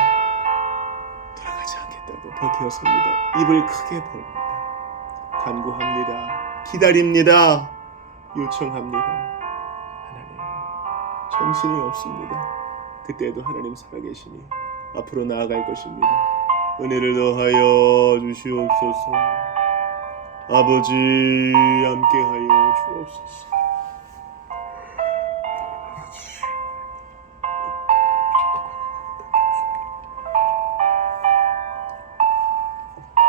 돌아가지 않겠다고 버티어 섭니다. 입을 크게 벌립니다. 간구합니다. 기다립니다. 요청합니다. 하나님 정신이 없습니다. 그때도 하나님 살아계시니 앞으로 나아갈 것입니다. 은혜를 더하여 주시옵소서. 아버지 함께하여 주옵소서.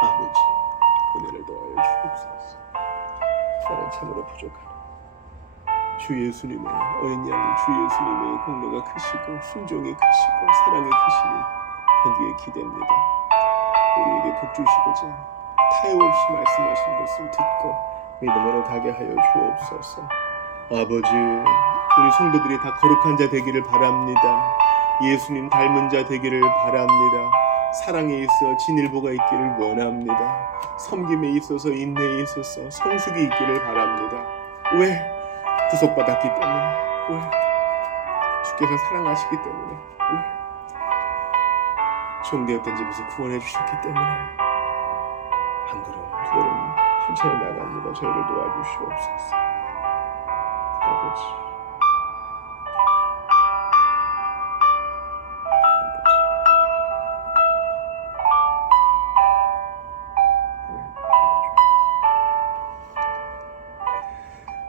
아버지 부족하니 주 예수님의 어린 양 주 예수님의 공로가 크시고 순종이 크시고 사랑이 크시니 거기에 기대입니다. 우리에게 복 주시고자 타협없이 말씀하신 것을 듣고 믿음으로 가게 하여 주옵소서. 아버지, 우리 성도들이 다 거룩한 자 되기를 바랍니다. 예수님 닮은 자 되기를 바랍니다. 사랑에 있어 진일보가 있기를 원합니다. 섬김에 있어서 인내에 있어서 성숙이 있기를 바랍니다. 왜? 구속받았기 때문에. 왜? 주께서 사랑하시기 때문에. 왜? 종되었던 집에서 구원해 주셨기 때문에. 한 걸음 두 걸음 천천히 나갑니다. 저희를 도와주시옵소서. 아버지,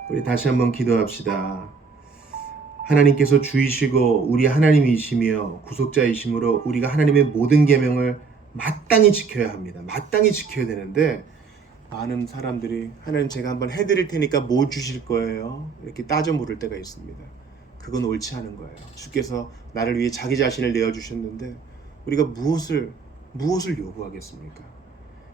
우리 다시 한번 기도합시다. 하나님께서 주이시고 우리 하나님이시며 구속자이시므로 우리가 하나님의 모든 계명을 마땅히 지켜야 합니다. 마땅히 지켜야 되는데 많은 사람들이 하나님 제가 한번 해드릴 테니까 뭐 주실 거예요? 이렇게 따져 물을 때가 있습니다. 그건 옳지 않은 거예요. 주께서 나를 위해 자기 자신을 내어주셨는데 우리가 무엇을 요구하겠습니까?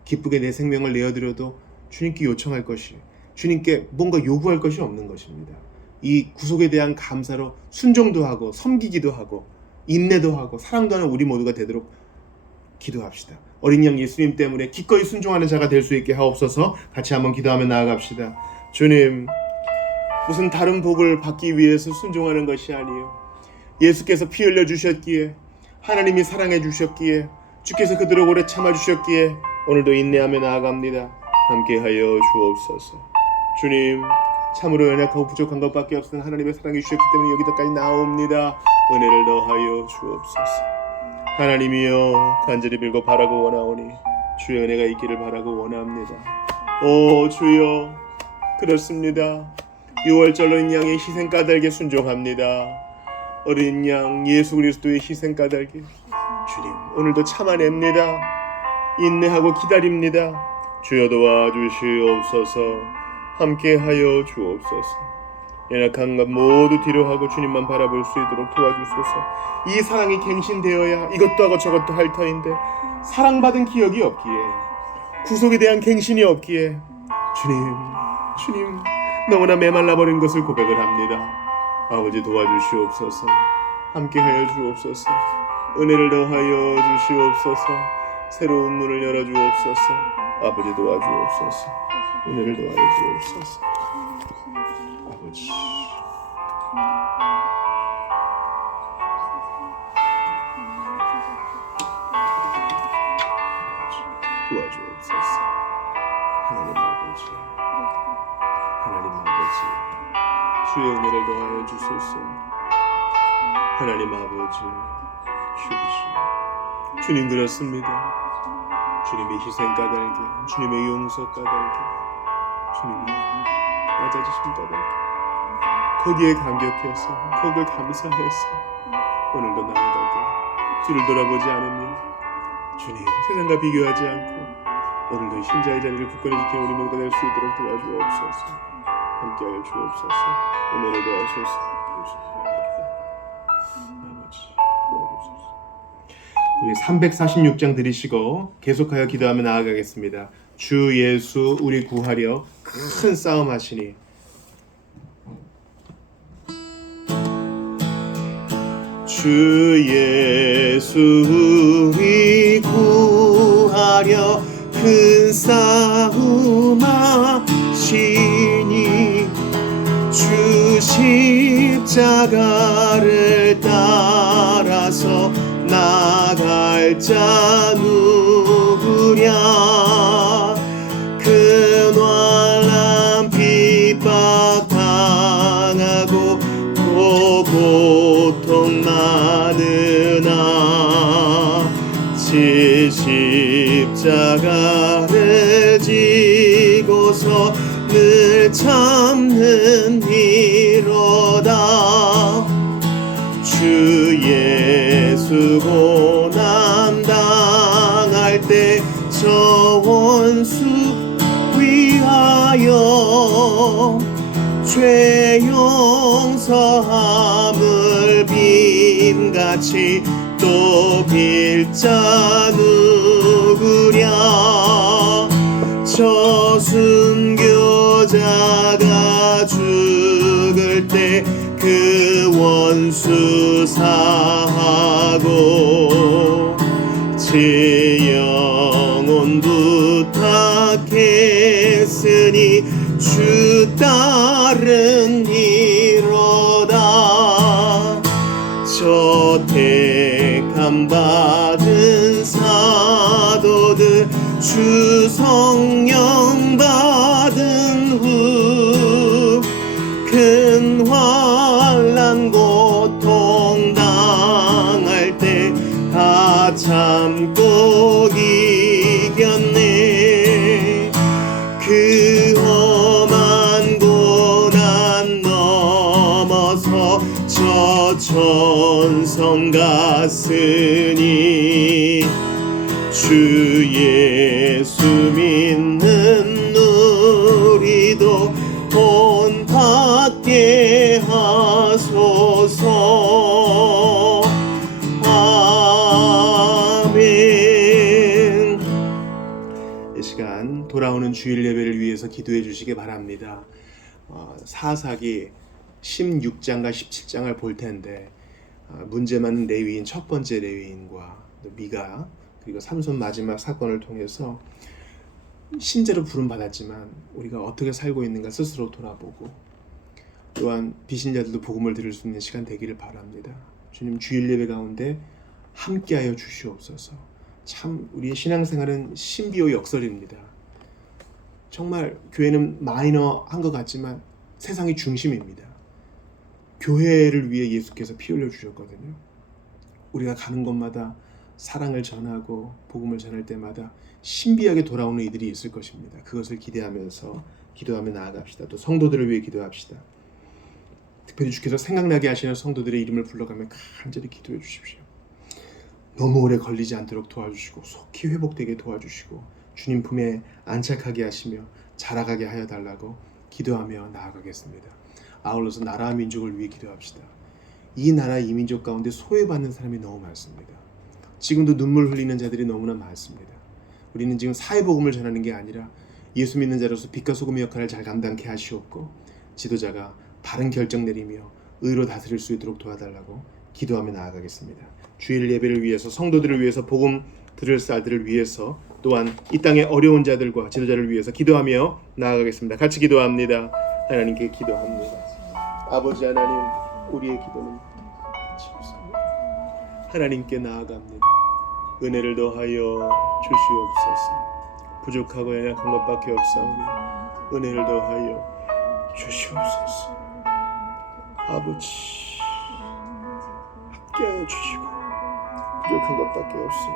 기쁘게 내 생명을 내어드려도 주님께 요청할 것이, 주님께 뭔가 요구할 것이 없는 것입니다. 이 구속에 대한 감사로 순종도 하고 섬기기도 하고 인내도 하고 사랑도 하는 우리 모두가 되도록 기도합시다. 어린 양 예수님 때문에 기꺼이 순종하는 자가 될 수 있게 하옵소서. 같이 한번 기도하며 나아갑시다. 주님, 무슨 다른 복을 받기 위해서 순종하는 것이 아니요, 예수께서 피 흘려 주셨기에, 하나님이 사랑해 주셨기에, 주께서 그들을 오래 참아 주셨기에 오늘도 인내하며 나아갑니다. 함께하여 주옵소서. 주님, 참으로 연약하고 부족한 것밖에 없으나 하나님의 사랑해 주셨기 때문에 여기까지 나옵니다. 은혜를 더하여 주옵소서. 하나님이여, 간절히 빌고 바라고 원하오니 주의 은혜가 있기를 바라고 원합니다. 오 주여, 그렇습니다. 6월절 어린 양의 희생 까닭에 순종합니다. 어린 양 예수 그리스도의 희생 까닭에 주님 오늘도 참아냅니다. 인내하고 기다립니다. 주여 도와주시옵소서. 함께하여 주옵소서. 연약한 것 모두 뒤로하고 주님만 바라볼 수 있도록 도와주소서. 이 사랑이 갱신되어야 이것도 하고 저것도 할 터인데 사랑받은 기억이 없기에, 구속에 대한 갱신이 없기에 주님 너무나 메말라버린 것을 고백을 합니다. 아버지 도와주시옵소서. 함께하여 주옵소서. 은혜를 더하여 주시옵소서. 새로운 문을 열어주옵소서. 아버지 도와주옵소서. 은혜를 더하여 주옵소서. 아버지, 도와주옵소서. 하나님 아버지, 주의 은혜를 더하여 주소서. 하나님 아버지, 주님 그렇습니다. 주님의 희생 까닭에, 주님의 용서 까닭에, 주님의 낮아지심 까닭에 거기에 감격해서, 거기에 감사해서 오늘도 나아가고 뒤를 돌아보지 않으며 주님 세상과 비교하지 않고 오늘도 신자의 자리를 굳건히 지키는 우리 모두가 될 수 있도록 도와주옵소서. 함께하여 주옵소서. 은혜를 도와주소서. 아버지 도와주소서. 우리 346장 들으시고 계속하여 기도하며 나아가겠습니다. 주 예수 우리 구하려 큰 싸움 하시니. 주 예수 우리 구하려 큰 싸움 하시니 주 십자가를 따라서 나갈 자 누구랴. 근활한 핍박 당하고 또 고통 많으나 지 십자가를 지고서 늘 참는 이로다. 주 예수 고난 당할 때 저 원수 위하여 죄 용서함을 빔같이 또 빌 자 누구랴. 저 순교자가 죽을 때 그 원수 사하고 제 영혼 부탁했으니 주 따르니로다. 저 택함 받은 사도들 주 성령 받은 후 큰 환난 고통 당할 때 다 참고 이겼네. 그 험한 고난 넘어서 저 천성 갔으니 주 예수 믿는 우리도 본받게 하소서. 아멘. 이 시간 돌아오는 주일 예배를 위해서 기도해 주시기 바랍니다. 사사기 16장과 17장을 볼 텐데 문제 많은 레위인 첫 번째 레위인과 미가 그리고 삼손 마지막 사건을 통해서 신자로 부름받았지만 우리가 어떻게 살고 있는가 스스로 돌아보고 또한 비신자들도 복음을 들을 수 있는 시간 되기를 바랍니다. 주님 주일 예배 가운데 함께하여 주시옵소서. 참 우리의 신앙생활은 신비호 역설입니다. 정말 교회는 마이너한 것 같지만 세상이 중심입니다. 교회를 위해 예수께서 피 흘려 주셨거든요. 우리가 가는 곳마다 사랑을 전하고 복음을 전할 때마다 신비하게 돌아오는 이들이 있을 것입니다. 그것을 기대하면서 기도하며 나아갑시다. 또 성도들을 위해 기도합시다. 특별히 주께서 생각나게 하시는 성도들의 이름을 불러가며 간절히 기도해 주십시오. 너무 오래 걸리지 않도록 도와주시고 속히 회복되게 도와주시고 주님 품에 안착하게 하시며 자라가게 하여 달라고 기도하며 나아가겠습니다. 아울러서 나라와 민족을 위해 기도합시다. 이 나라 이 민족 가운데 소외받는 사람이 너무 많습니다. 지금도 눈물 흘리는 자들이 너무나 많습니다. 우리는 지금 사회복음을 전하는 게 아니라 예수 믿는 자로서 빛과 소금의 역할을 잘 감당케 하시옵고 지도자가 바른 결정 내리며 의로 다스릴 수 있도록 도와달라고 기도하며 나아가겠습니다. 주일 예배를 위해서 성도들을 위해서 복음 들을 자들을 위해서 또한 이 땅의 어려운 자들과 지도자를 위해서 기도하며 나아가겠습니다. 같이 기도합니다. 하나님께 기도합니다. 아버지 하나님, 우리의 기도는 하나님께 나아갑니다. 은혜를 더하여 주시옵소서. 부족하고 연약한 것밖에 없사오니 은혜를 더하여 주시옵소서. 아버지 함께하여 주시고 부족한 것밖에 없으니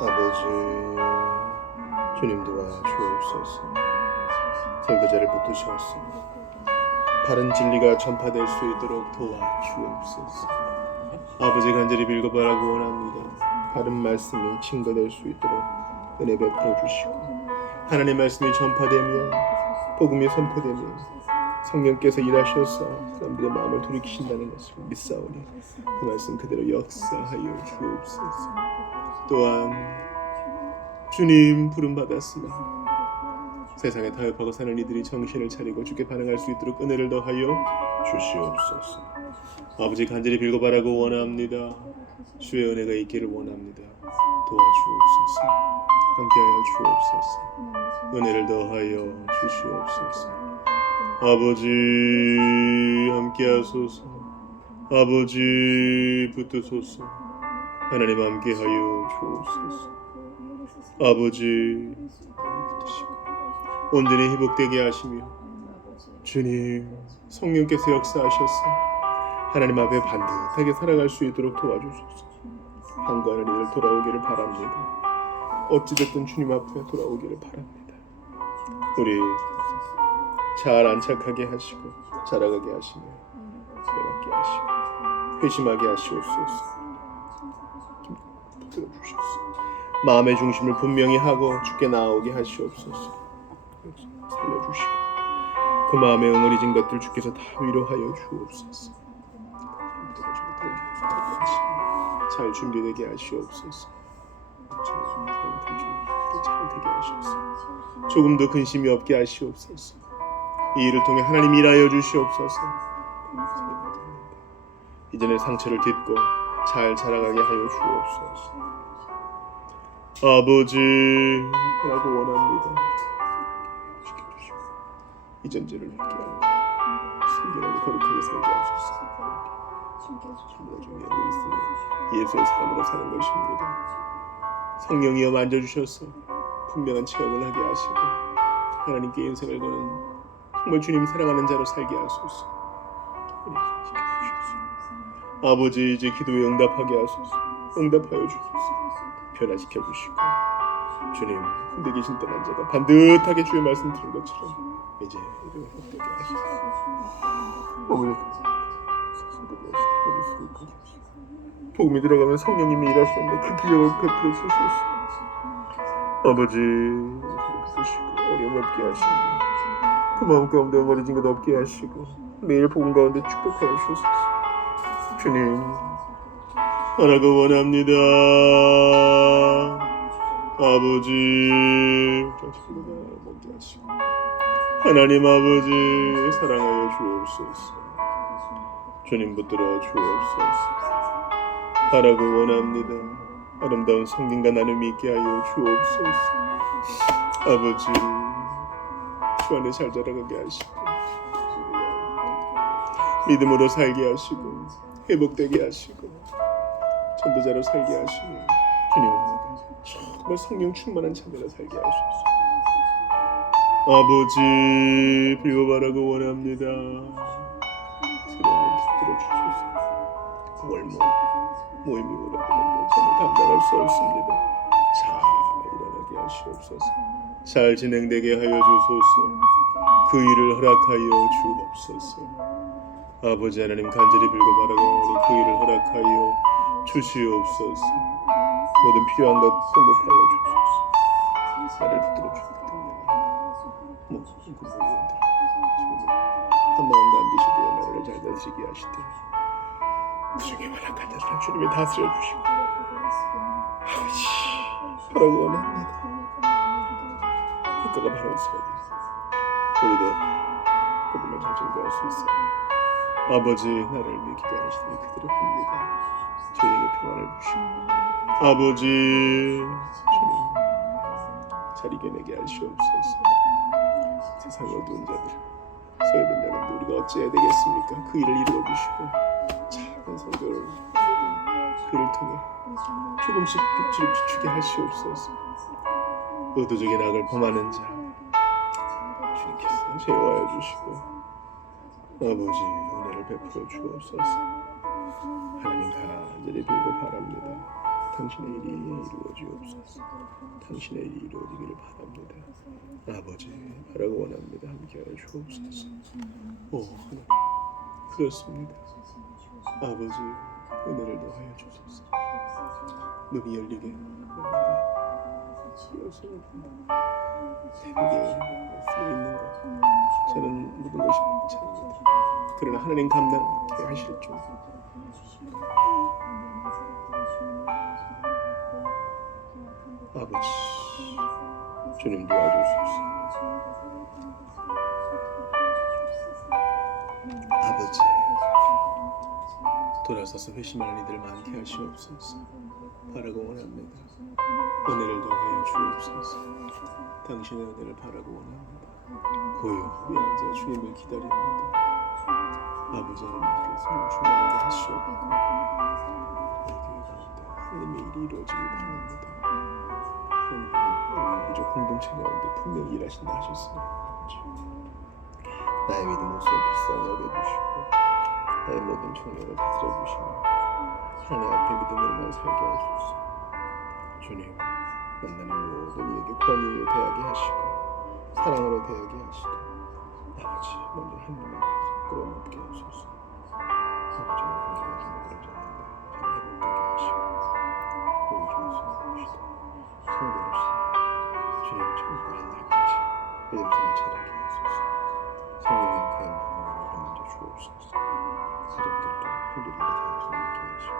아버지 주님 도와주옵소서. 설교자를 붙드셨으니 바른 진리가 전파될 수 있도록 도와주옵소서. 아버지 간절히 빌고바라고 원합니다. 바른 말씀이 증거될 수 있도록 은혜 베풀어 주시고 하나님의 말씀이 전파되면 복음이 선포되면 성령께서 일하셔서 사람들의 마음을 돌이키신다는 것을 믿사오니 그 말씀 그대로 역사하여 주옵소서. 또한 주님 부름받았으나 세상에 타협하고 사는 이들이 정신을 차리고 주께 반응할 수 있도록 은혜를 더하여 주시옵소서. 아버지 간절히 빌고바라고 원합니다. 주의 은혜가 있기를 원합니다. 도와주옵소서. 함께하여 주옵소서. 은혜를 더하여 주시옵소서. 아버지 함께하소서. 아버지 붙드소서. 하나님 함께하여 주옵소서. 아버지 붙드시고 온전히 회복되게 하시며 주님 성령께서 역사하셔서 하나님 앞에 반듯하게 살아갈 수 있도록 도와주소서. 방구하는 이들 돌아오기를 바랍니다. 어찌됐든 주님 앞에 돌아오기를 바랍니다. 우리 잘 안착하게 하시고 자라가게 하시며 세워받게 하시고 회심하게 하시옵소서. 붙들어 주시옵소서. 마음의 중심을 분명히 하고 주께 나아오게 하시옵소서. 살려주시고 그 마음에 응어리진 것들 주께서 다 위로하여 주옵소서. 잘 준비되게 하시옵소서. 잘 되게 하시옵소서. 조금 더 근심이 없게 하시옵소서. 이 일을 통해 하나님 일하여 주시옵소서. 이전의 상처를 딛고 잘 자라가게 하여 주옵소서. 아버지라고 원합니다. 지켜주시고 이전 죄를 회개하고 순결하고 거룩하게 살게 하소서. 우리가 중요한 있으니 예수의 사람으로 사는 것입니다. 성령이여 만져주셔서 분명한 체험을 하게 하시고 하나님께 인생을 거는 정말 주님 사랑하는 자로 살게 하소서. 아버지 이제 기도에 응답하게 하소서. 응답하여 주소서. 변화시켜 주시고 주님 군대 계신 떠난 자가 반듯하게 주의 말씀 들은 것처럼 이제 이름을 헛되게 하소서. 어머니 복음이 들어가면 성령님이 일하시는데 그 기억을 베풀어 주소서. 아버지 베푸시고 어려움 없게 하시고 그 마음 가운데 응어리진 것 없게 하시고 매일 복음 가운데 축복하여 주소서. 주님 하나가 원합니다. 아버지 정신보다 먼저 하시고 하나님 아버지 사랑하여 주옵소서. 주님 붙들어 주옵소서. 바라고 원합니다. 아름다운 성김과 나눔이 있게 하여 주옵소서. 아버지 주 안에 잘 자라가게 하시고 믿음으로 살게 하시고 회복되게 하시고 전도자로 살게 하시고 주님 정말 성령 충만한 자녀로 살게 하소서. 아버지 빌고바라고 원합니다. 새로운 길 들어주소서. 월모 모임이 오라버는데 저는 감당할 수 없습니다. 잘 일어나게 하시옵소서. 잘 진행되게 하여 주소서. 그 일을 허락하여 주옵소서. 아버지 하나님 간절히 빌고바라고 그 일을 허락하여 주시옵소서. 모든 필요한 것 공급하여 주소서. 나를 붙들어 주옵소서. 모든 구원들 한 마음과 한 뜻이 되어 나를 잘 다스리게 하시되 그 중에 허락한 자들은 주님이 다스려 주시고 아버지 바라고 원합니다. 국가가 바로 서야 우리도 복음을 잘 전가할 수 있어. 아버지 나를 위해 기도하시니 그들을 봅니다. 저희에게 평안을 주시고 아버지 주님 잘 이겨내게 하시옵소서. 세상의 어두운 자들 소외된 자들 우리가 어찌해야 되겠습니까? 그 일을 이루어주시고 작은 성도를 그를 통해 조금씩 빛을 비추게 하시옵소서. 의도적인 악을 범하는 자 주님께서 제어하여 주시고 아버지 은혜를 베풀어 주옵소서. 하나님 간절히 빌고 바랍니다. 당신의 일이 이루어지옵소서. 당신의 일이 이루어지기를 바랍니다. 아버지 바라고 원합니다. 함께하여 주옵소서. 오 하나님 그렇습니다. 아버지 은혜를 더하여 주소서. 눈이 열리게 원합니다. 새벽에 말씀이 있는 것 저는 모든 것이 괜찮습니다. 그러나 하나님 감당케 하실 줄 아버지 주님 도와주소서. 아버지 돌아서서 회심하는 이들 많게 하시옵소서. 바라고 원합니다. 은혜를 더하여 주옵소서. 당신의 은혜를 바라고 원합니다. 고요히 앉아 주님을 기다립니다. 아버지 하나님께서 충만하게 하시옵고 우리 교회 가운데 하나님의 일이 이루어지길 바랍니다. 하나님 우리 공동체 가운데 분명히 일하신다 하셨으니 나의 믿음 모습을 불쌍히 여겨주시고 나의 모든 청년을 다스려 주시며 하나님 앞에 믿음으로만 살게 하소서. 주님 만나는 모든 이에게 권위로 대하게 하시고 사랑으로 대하게 하시고 아버지 먼저 하나님 앞에서 끌어모게 하소서. 아버지 건강하지 못하지 않는데 잘 회복되게 하시고 여기 중에서 성도로서 주님 천국까지 날까지 믿음 생활 잘하게 하소서. 성령 누리게 되어서 있게 하시고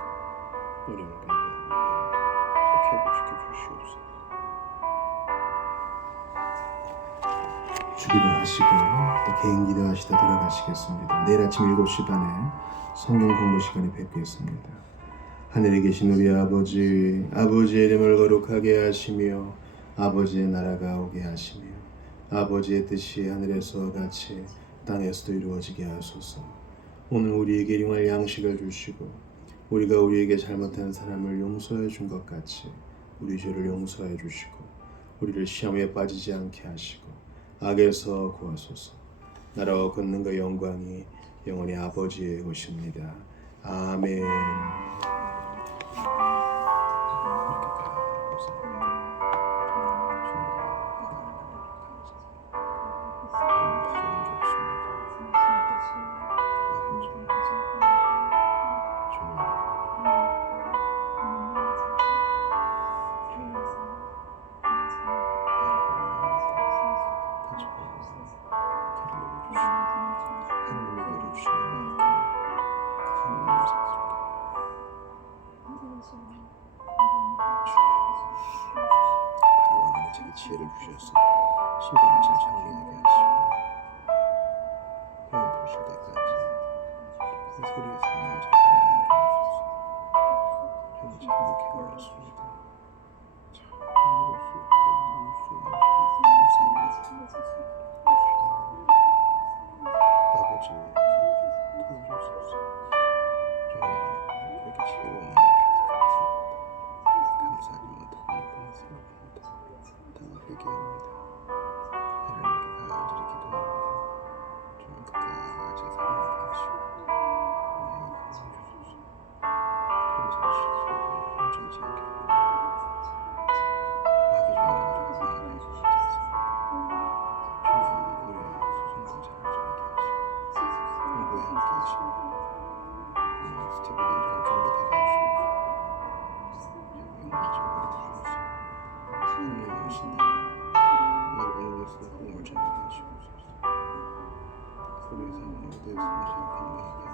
어려운 관계를 꼭 회복시켜 주시옵소서. 주기도 하시고 또 개인 기도하시다 돌아가시겠습니다. 내일 아침 7시 반에 성경 공부 시간에 뵙겠습니다. 하늘에 계신 우리 아버지, 아버지의 이름을 거룩하게 하시며 아버지의 나라가 오게 하시며 아버지의 뜻이 하늘에서 같이 땅에서도 이루어지게 하소서. 오늘 우리에게 일용할 양식을 주시고 우리가 우리에게 잘못한 사람을 용서해 준 것 같이 우리 죄를 용서해 주시고 우리를 시험에 빠지지 않게 하시고 악에서 구하소서. 나라와 권능과 영광이 영원히 아버지의 것입니다. 아멘. 지혜를 주셔서 신분을 잘 정리하게 하시고 꿈을 보실 때까지 그 소리의 상황을 잘 감당하게 하소서. 저는 참 이렇게 올렸습니다. 참 먹을 수 있고 누울 수 있는 감사합니다. 아버지 도와주소서. 저는 그렇게 지혜로 나눠주셔서 감사합니다. 감사하지 못하고 너무 생각합니다. 다 회개합니다. 하나님께 간절히 기도합니다. 주님 끝까지 사랑하게 하시고 은혜가 강해주소서. 감사할 수 있어 혼자지 않게 마귀 중에 우리가 많이 해주시지 않습니다. 주님 우리의 소송도 잘 정하게 하시고 공부에 함께 하시고 주님 스티브도 잘 준비되게 하시고 영광 좀 버려주셔서 하나님 오신다. 오늘 말씀을 공부를 잘 하시옵소서. 소리의 상황에 대해서 잘 감당하게